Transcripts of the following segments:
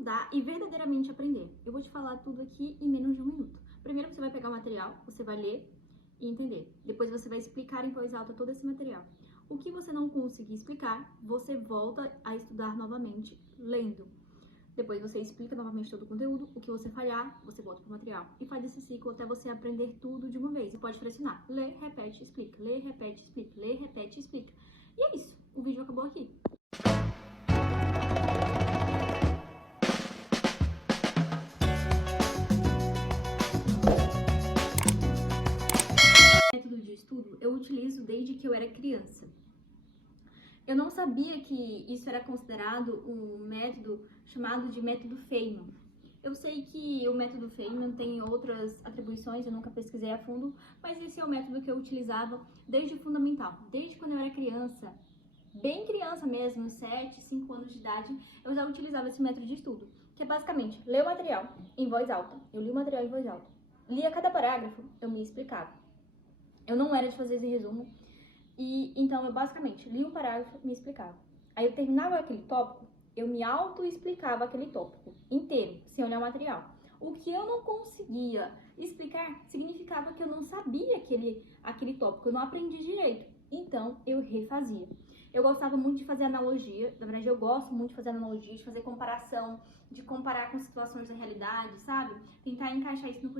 estudar e verdadeiramente aprender? Eu vou te falar tudo aqui em menos de um minuto. Primeiro você vai pegar o material, você vai ler e entender. Depois você vai explicar em voz alta todo esse material. O que você não conseguir explicar, você volta a estudar novamente lendo. Depois você explica novamente todo o conteúdo. O que você falhar, você volta para o material. E faz esse ciclo até você aprender tudo de uma vez. Você pode fracionar. Lê, repete, explica. Lê, repete, explica. Lê, repete, explica. E é isso. O vídeo acabou aqui. Método de estudo eu utilizo desde que eu era criança. Eu não sabia que isso era considerado um método chamado de método Feynman. Eu sei que o método Feynman tem outras atribuições, eu nunca pesquisei a fundo, mas esse é o método que eu utilizava desde o fundamental. Desde quando eu era criança, bem criança mesmo, 7, 5 anos de idade, eu já utilizava esse método de estudo, que é basicamente ler o material em voz alta. Eu li o material em voz alta. Lia cada parágrafo, eu me explicava. Eu não era de fazer esse resumo. E então eu basicamente lia um parágrafo e me explicava. Aí eu terminava aquele tópico, eu me auto-explicava aquele tópico inteiro, sem olhar o material. O que eu não conseguia explicar significava que eu não sabia aquele tópico, eu não aprendi direito. Então eu refazia. Eu gostava muito de fazer analogia, na verdade eu gosto muito de fazer analogia, de fazer comparação, de comparar com situações da realidade, sabe? Tentar encaixar isso no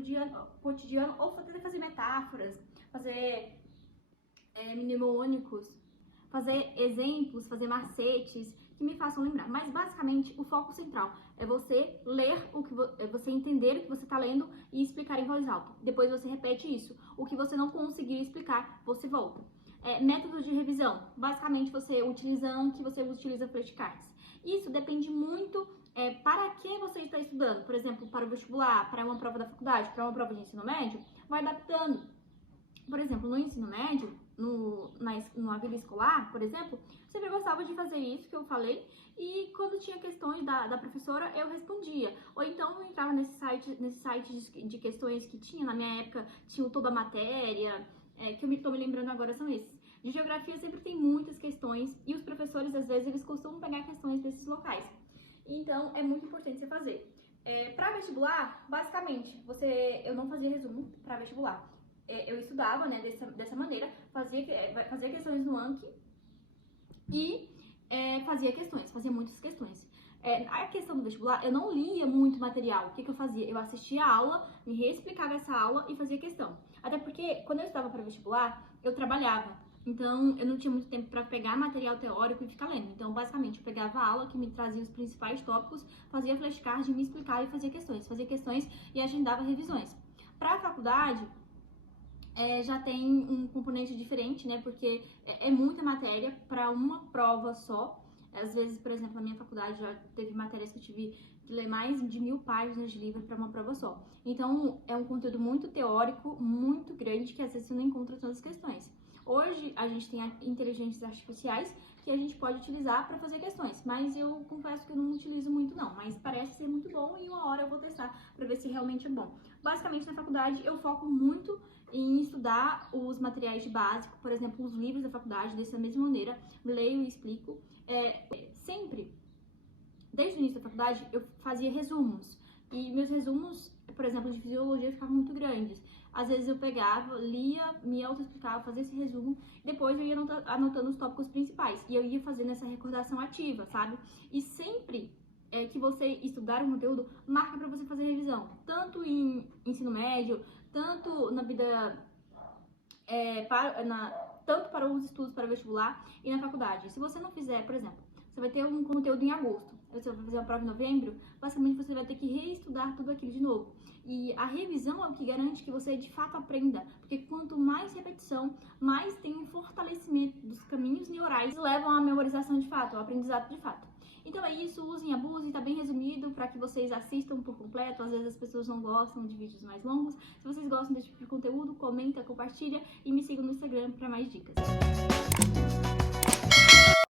cotidiano ou fazer metáforas, fazer mnemônicos, fazer exemplos, fazer macetes que me façam lembrar. Mas basicamente o foco central é você ler você entender o que você está lendo e explicar em voz alta. Depois você repete isso. O que você não conseguir explicar, você volta. Método de revisão. Basicamente você utiliza Anki, você utiliza flashcards. Isso depende muito para que você está estudando. Por exemplo, para o vestibular, para uma prova da faculdade, para uma prova de ensino médio, vai adaptando. Por exemplo, no ensino médio, na vida escolar, por exemplo, eu sempre gostava de fazer isso que eu falei, e quando tinha questões da professora, eu respondia. Ou então eu entrava nesse site de questões que tinha, na minha época, tinha toda a matéria, que eu estou me lembrando agora são esses. De geografia sempre tem muitas questões, e os professores, às vezes, eles costumam pegar questões desses locais. Então, é muito importante você fazer. Para vestibular, basicamente, eu não fazia resumo para vestibular. Eu estudava, né, dessa maneira, fazia questões no Anki e fazia muitas questões. A questão do vestibular, eu não lia muito material. O que eu fazia? Eu assistia a aula, me reexplicava essa aula e fazia questão. Até porque, quando eu estudava para vestibular, eu trabalhava. Então, eu não tinha muito tempo para pegar material teórico e ficar lendo. Então, basicamente, eu pegava a aula que me trazia os principais tópicos, fazia flashcard, me explicava e fazia questões e agendava revisões. Para a faculdade, já tem um componente diferente, né? Porque é muita matéria para uma prova só. Às vezes, por exemplo, na minha faculdade já teve matérias que eu tive que ler mais de 1000 páginas de livro para uma prova só. Então, é um conteúdo muito teórico, muito grande, que às vezes você não encontra todas as questões. Hoje, a gente tem inteligências artificiais que a gente pode utilizar para fazer questões, mas eu confesso que eu não utilizo muito não, mas parece ser muito bom e uma hora eu vou testar para ver se realmente é bom. Basicamente, na faculdade, eu foco muito em estudar os materiais de básico, por exemplo, os livros da faculdade, dessa mesma maneira, leio e explico. Sempre, desde o início da faculdade, eu fazia resumos, e meus resumos, por exemplo, de fisiologia ficavam muito grandes. Às vezes eu pegava, lia, me auto-explicava, fazia esse resumo, depois eu ia anotando os tópicos principais, e eu ia fazendo essa recordação ativa, sabe? E sempre que você estudar um conteúdo, marca para você fazer revisão, tanto em ensino médio, tanto na vida, tanto para os estudos para vestibular e na faculdade. Se você não fizer, por exemplo, você vai ter um conteúdo em agosto, você vai fazer uma prova em novembro, basicamente você vai ter que reestudar tudo aquilo de novo. E a revisão é o que garante que você de fato aprenda, porque quanto mais repetição, mais tem um fortalecimento dos caminhos neurais que levam à memorização de fato, ao aprendizado de fato. Então é isso, usem, abusem, tá bem resumido para que vocês assistam por completo. Às vezes as pessoas não gostam de vídeos mais longos. Se vocês gostam desse tipo de conteúdo, comenta, compartilha e me sigam no Instagram para mais dicas.